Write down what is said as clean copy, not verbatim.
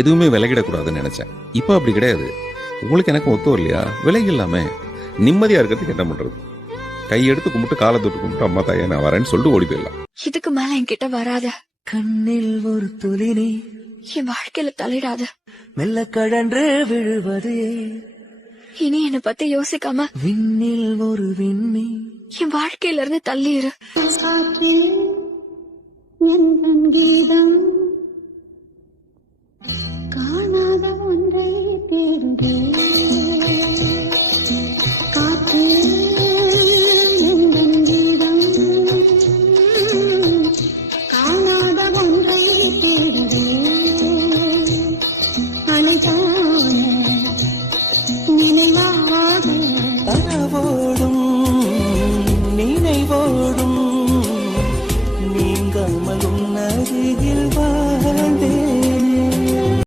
எதுவுமே விலகிடக்கூடாதுன்னு நினைச்சேன். இப்ப அப்படி கிடையாது. உங்களுக்கு எனக்கு ஒத்து வரலையா, விலகி இல்லாம நிம்மதியா இருக்கிறதுக்கு என்ன பண்றது? கையெடுத்து கும்பிட்டு காலை தொட்டு கும்பிட்டு அம்மா தாயே நான் வரேன்னு சொல்லிட்டு ஓடி போயிடலாம். இதுக்கு மேல என்கிட்ட வராத. கண்ணில் ஒரு துளி நீ என் வாழ்க்கையில தலையிடாத. மெல்ல கடன்று விழுவது இனி என்னை பத்தி யோசிக்காம விண்ணில் ஒரு விண்ணி என் வாழ்க்கையில இருந்து தள்ளிடு. கீதம் காணாத ஒன்றை தேடுகிறேன்.